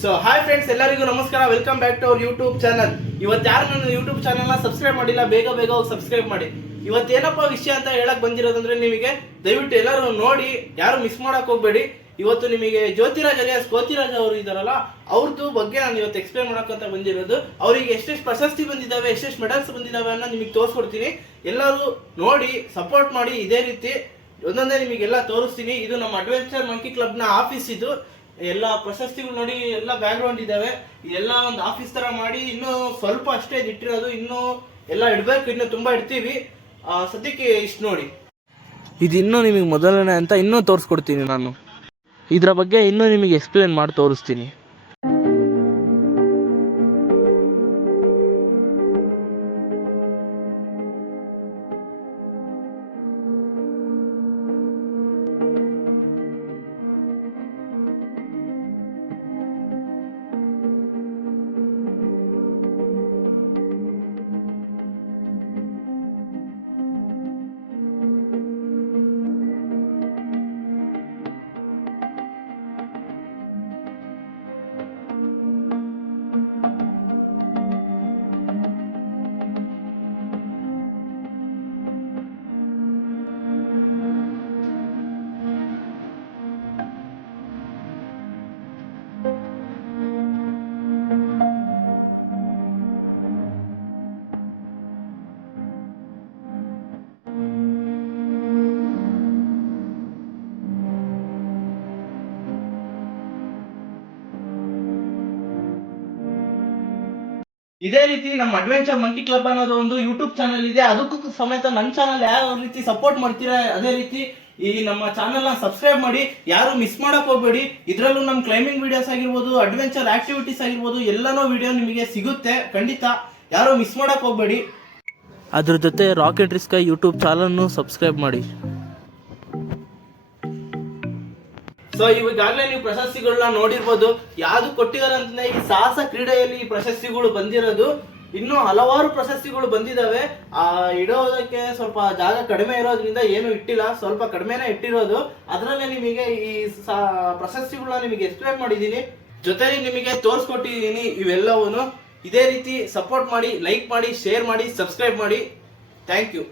So hi friends, ಎಲ್ಲರಿಗೂ ನಮಸ್ಕಾರ. Welcome back to our YouTube channel. ಇವತ್ತು ಯಾರು ನನ್ನ ಯೂಟ್ಯೂಬ್ ಚಾನಲ್ನ ಸಬ್ಸ್ಕ್ರೈಬ್ ಮಾಡಿಲ್ಲ, ಬೇಗ ಹೋಗಿ ಸಬ್ಸ್ಕ್ರೈಬ್ ಮಾಡಿ. ಇವತ್ತೇನಪ್ಪ ವಿಷಯ ಅಂತ ಹೇಳಕ್ ಬಂದಿರೋದಂದ್ರೆ, ನಿಮಗೆ ದಯವಿಟ್ಟು ಎಲ್ಲರೂ ನೋಡಿ, ಯಾರು ಮಿಸ್ ಮಾಡಕ್ ಹೋಗ್ಬೇಡಿ. ಇವತ್ತು ನಿಮಗೆ ಜ್ಯೋತಿರಾಜ್ ಅಲಿಯಾಸ್ ಕೋತಿರಾಜ್ ಅವರು ಇದಾರಲ್ಲ, ಅವ್ರದ್ದು ಬಗ್ಗೆ ನಾನು ಇವತ್ತು ಎಕ್ಸ್ಪ್ಲೇನ್ ಮಾಡಕ್ಕಂತ ಬಂದಿರೋದು. ಅವರಿಗೆ ಎಷ್ಟೆಷ್ಟು ಪ್ರಶಸ್ತಿ ಬಂದಿದ್ದಾವೆ, ಎಷ್ಟೆಷ್ಟು ಮೆಡಲ್ಸ್ ಬಂದಿದ್ದಾವೆ ಅನ್ನೋ ನಿಮಗೆ ತೋರಿಸ್ಕೊಡ್ತೀನಿ. ಎಲ್ಲರೂ ನೋಡಿ ಸಪೋರ್ಟ್ ಮಾಡಿ. ಇದೇ ರೀತಿ ಒಂದೊಂದೇ ನಿಮಗೆಲ್ಲ ತೋರಿಸ್ತೀನಿ. ಇದು ನಮ್ಮ ಅಡ್ವೆಂಚರ್ ಮಂಕಿ ಕ್ಲಬ್ನ ಆಫೀಸ್. ಇದು ಎಲ್ಲ ಪ್ರಶಸ್ತಿಗಳು ನೋಡಿ, ಎಲ್ಲ ಬ್ಯಾಕ್ ಗ್ರೌಂಡ್ ಇದಾವೆ. ಇದೆಲ್ಲ ಒಂದು ಆಫೀಸ್ ತರ ಮಾಡಿ ಇನ್ನೂ ಸ್ವಲ್ಪ ಅಷ್ಟೇ ಇಟ್ಟಿರೋದು. ಇನ್ನೂ ಎಲ್ಲ ಇಡಬೇಕು, ಇನ್ನೂ ತುಂಬಾ ಇಡ್ತೀವಿ. ಸದ್ಯಕ್ಕೆ ಇಷ್ಟು ನೋಡಿ. ಇದು ಇನ್ನೂ ನಿಮಗೆ ಮೊದಲನೇ ಅಂತ ಇನ್ನೂ ತೋರಿಸ್ಕೊಡ್ತೀನಿ. ನಾನು ಇದರ ಬಗ್ಗೆ ಇನ್ನೂ ನಿಮಗೆ ಎಕ್ಸ್ಪ್ಲೇನ್ ಮಾಡಿ ತೋರಿಸ್ತೀನಿ. ಇದೇ ರೀತಿ ನಮ್ಮ ಅಡ್ವೆಂಚರ್ ಮಂಕಿ ಕ್ಲಬ್ ಅನ್ನೋದು ಒಂದು ಯೂಟ್ಯೂಬ್ ಚಾನಲ್ ಇದೆ. ಅದಕ್ಕೂ ಸಮೇತ ನನ್ನ ಚಾನಲ್ ಯಾವ ರೀತಿ ಸಪೋರ್ಟ್ ಮಾಡ್ತೀರಾ, ಅದೇ ರೀತಿ ಈ ನಮ್ಮ ಚಾನಲ್ ನ ಸಬ್ಸ್ಕ್ರೈಬ್ ಮಾಡಿ. ಯಾರು ಮಿಸ್ ಮಾಡಕ್ ಹೋಗ್ಬೇಡಿ. ಇದರಲ್ಲೂ ನಮ್ಮ ಕ್ಲೈಂಬಿಂಗ್ ವಿಡಿಯೋಸ್ ಆಗಿರ್ಬೋದು, ಅಡ್ವೆಂಚರ್ ಆಕ್ಟಿವಿಟೀಸ್ ಆಗಿರ್ಬೋದು, ಎಲ್ಲಾನು ವಿಡಿಯೋ ನಿಮಗೆ ಸಿಗುತ್ತೆ. ಖಂಡಿತ ಯಾರು ಮಿಸ್ ಮಾಡಕ್ ಹೋಗ್ಬೇಡಿ. ಅದ್ರ ಜೊತೆ ರಾಕೆಟ್ ರಿಸ್ಕ್ ಯೂಟ್ಯೂಬ್ ಚಾನಲ್ನು ಸಬ್ಸ್ಕ್ರೈಬ್ ಮಾಡಿ. ಸೊ ಇವಾಗಲೇ ನೀವು ಪ್ರಶಸ್ತಿಗಳನ್ನ ನೋಡಿರ್ಬೋದು. ಯಾವ್ದು ಕೊಟ್ಟಿದ್ದಾರೆ ಅಂತಂದ್ರೆ, ಈ ಸಾಹಸ ಕ್ರೀಡೆಯಲ್ಲಿ ಈ ಪ್ರಶಸ್ತಿಗಳು ಬಂದಿರೋದು. ಇನ್ನೂ ಹಲವಾರು ಪ್ರಶಸ್ತಿಗಳು ಬಂದಿದ್ದಾವೆ. ಇಡೋದಕ್ಕೆ ಸ್ವಲ್ಪ ಜಾಗ ಕಡಿಮೆ ಇರೋದ್ರಿಂದ ಏನು ಇಟ್ಟಿಲ್ಲ, ಸ್ವಲ್ಪ ಕಡಿಮೆನೇ ಇಟ್ಟಿರೋದು. ಅದರಲ್ಲೇ ನಿಮಗೆ ಈ ಪ್ರಶಸ್ತಿಗಳನ್ನ ನಿಮಗೆ ಎಕ್ಸ್ಪ್ಲೇನ್ ಮಾಡಿದ್ದೀನಿ, ಜೊತೆಲಿ ನಿಮಗೆ ತೋರಿಸ್ಕೊಟ್ಟಿದ್ದೀನಿ ಇವೆಲ್ಲವನ್ನು. ಇದೇ ರೀತಿ ಸಪೋರ್ಟ್ ಮಾಡಿ, ಲೈಕ್ ಮಾಡಿ, ಶೇರ್ ಮಾಡಿ, ಸಬ್ಸ್ಕ್ರೈಬ್ ಮಾಡಿ. Thank you.